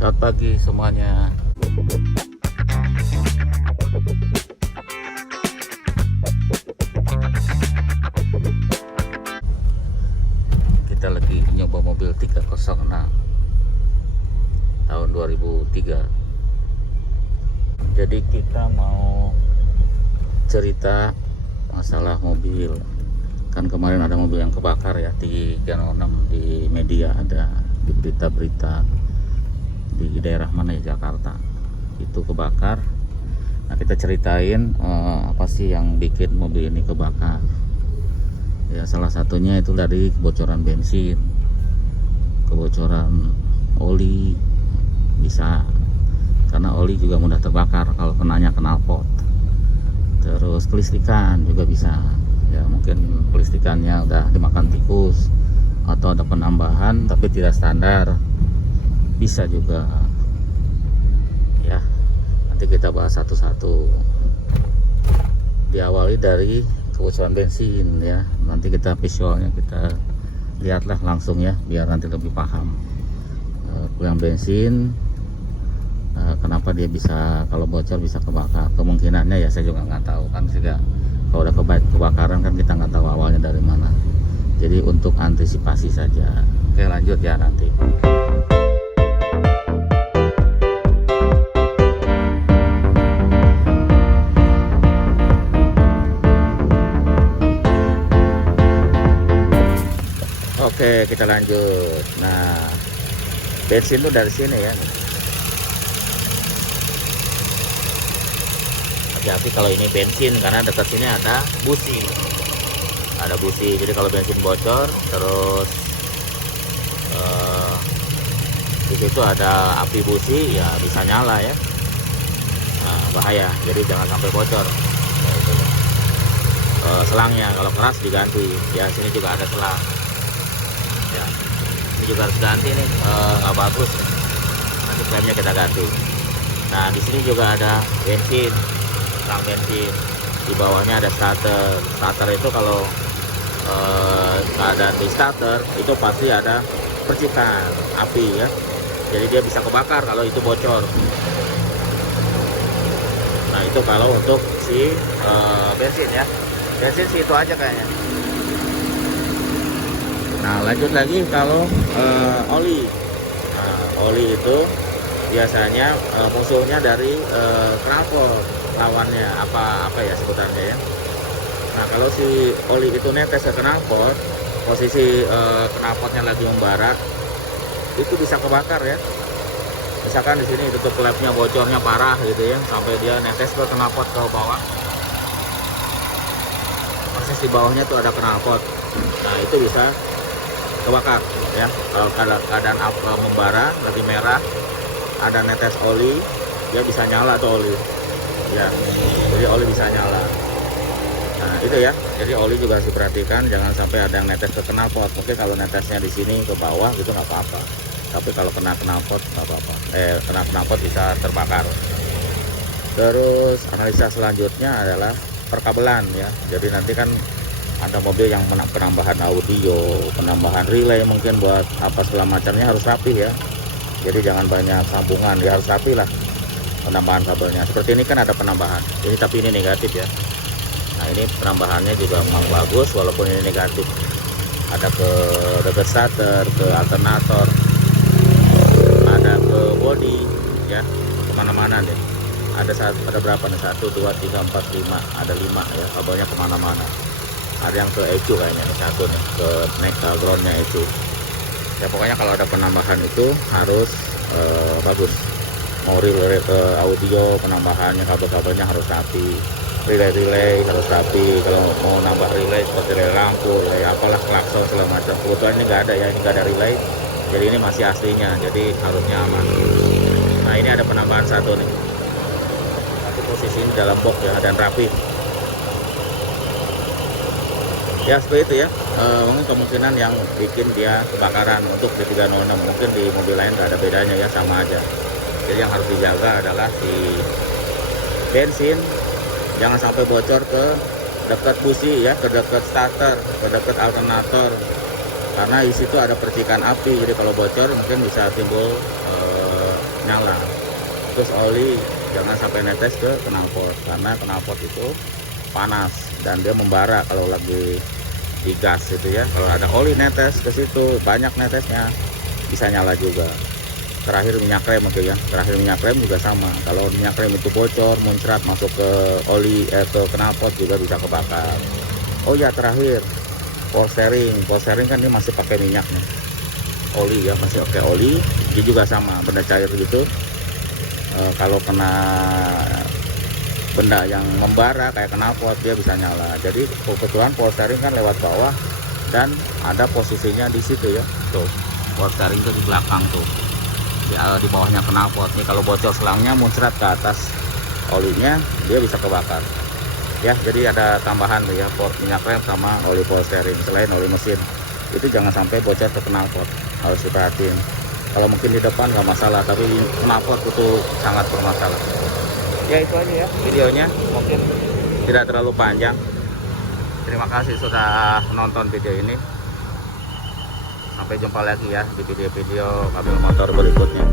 Selamat pagi semuanya. Kita lagi nyoba mobil 306 tahun 2003. Jadi kita mau cerita masalah mobil. Kan kemarin ada mobil yang kebakar ya, 306 di media, ada di berita-berita di daerah mana ya, Jakarta itu kebakar. Nah, kita ceritain apa sih yang bikin mobil ini kebakar ya. Salah satunya itu dari kebocoran bensin, kebocoran oli, bisa karena oli juga mudah terbakar kalau kenanya knalpot. Terus kelistrikan juga bisa ya, mungkin kelistrikannya udah dimakan tikus atau ada penambahan tapi tidak standar, bisa juga ya. Nanti kita bahas satu-satu. Diawali dari kebocoran bensin ya, nanti kita visualnya kita lihatlah langsung ya, biar nanti lebih paham. Kurang bensin, kenapa dia bisa, kalau bocor bisa kebakar. Kemungkinannya ya saya juga nggak tahu kan, juga kalau udah kebakaran kan kita nggak tahu awalnya dari mana. Jadi untuk antisipasi saja. Oke, lanjut ya nanti. Oke, kita lanjut. Nah, bensin tuh dari sini ya. Hati-hati kalau ini bensin, karena dekat sini ada busi. Ada busi, jadi kalau bensin bocor terus di situ ada api busi ya, bisa nyala ya. Nah, bahaya, jadi jangan sampai bocor. Ya, itu. Selangnya kalau keras diganti ya, sini juga ada selang ya, ini juga harus ganti nih, nggak bagus, nanti remnya kita ganti. Nah, di sini juga ada bensin, selang bensin, di bawahnya ada starter. Starter itu kalau keadaan di starter itu pasti ada percikan api ya, jadi dia bisa kebakar kalau itu bocor. Nah, itu kalau untuk si bensin ya. Bensin sih itu aja kayaknya. Nah, lanjut lagi kalau oli. Nah, oli itu biasanya musuhnya dari knalpot, lawannya apa ya sebutannya ya. Nah, kalau si oli itu netes ke knalpot, posisi knalpotnya lagi membara, itu bisa kebakar ya. Misalkan di sini tutup klepnya bocornya parah gitu ya, sampai dia netes ke knalpot ke bawah. Persis di bawahnya tuh ada knalpot. Nah, itu bisa kebakar ya. Kalau keadaan membara lagi merah, ada netes oli, dia bisa nyala tuh oli ya. Jadi oli bisa nyala. Nah, itu ya. Jadi oli juga harus diperhatikan, jangan sampai ada yang netes ke knalpot. Mungkin kalau netesnya di sini ke bawah itu nggak apa-apa, tapi kalau kena knalpot nggak apa-apa. Kena knalpot bisa terbakar. Terus analisa selanjutnya adalah perkabelan ya. Jadi nanti kan ada mobil yang penambahan audio, penambahan relay, mungkin buat apa segala macamnya harus rapi ya. Jadi jangan banyak sambungan, ya harus rapi lah penambahan kabelnya. Seperti ini kan ada penambahan ini, tapi ini negatif ya. Nah, ini penambahannya juga memang bagus walaupun ini negatif. Ada ke dekat starter, ke alternator, ada ke body ya, kemana-mana deh. Ada berapa nih? 1, 2, 3, 4, 5, ada 5 ya, kabelnya kemana-mana. Ada yang ke ECU kayaknya nih, satu nih ke neck groundnya ECU ya. Pokoknya kalau ada penambahan itu harus bagus. Mau relay ke audio, penambahannya kabel-kabelnya harus rapi. Relay harus rapi. Kalau mau nambah relay seperti relay lampu, relay apalah, klakson segala macam. Kebetulan ini nggak ada ya, ini nggak ada relay, jadi ini masih aslinya, jadi harusnya aman. Nah, ini ada penambahan satu nih, nanti posisi ini dalam box ya, dan rapi ya, seperti itu ya. Mungkin kemungkinan yang bikin dia kebakaran untuk di 306, mungkin di mobil lain nggak ada bedanya ya, sama aja. Jadi yang harus dijaga adalah si bensin, jangan sampai bocor ke dekat busi ya, ke dekat starter, ke dekat alternator, karena di situ ada percikan api. Jadi kalau bocor mungkin bisa timbul nyala. Terus oli jangan sampai netes ke knalpot, karena knalpot itu panas dan dia membara kalau lagi digas itu ya. Kalau ada oli netes ke situ, banyak netesnya, bisa nyala juga. Terakhir minyak rem, oke ya, terakhir minyak rem juga sama. Kalau minyak rem itu bocor, muncrat masuk ke oli ke knalpot juga bisa kebakar. Oh ya, terakhir power steering kan ini masih pakai minyak nih, oli ya, masih pakai oli. Dia juga sama, benda cair gitu. Kalau kena benda yang membara kayak knalpot, dia bisa nyala. Jadi kebetulan power steering kan lewat bawah dan ada posisinya di situ ya, tuh power steering itu di belakang tuh, di bawahnya knalpot nih. Kalau bocor selangnya muncrat ke atas olinya, dia bisa kebakar ya. Jadi ada tambahan ya, minyak rem sama oli power steering. Selain oli mesin itu jangan sampai bocor ke knalpot, harus diperhatiin. Kalau mungkin di depan nggak masalah, tapi knalpot itu sangat bermasalah ya. Itu aja ya videonya, mungkin tidak terlalu panjang. Terima kasih sudah menonton video ini. Sampai jumpa lagi ya di video-video mobil motor berikutnya.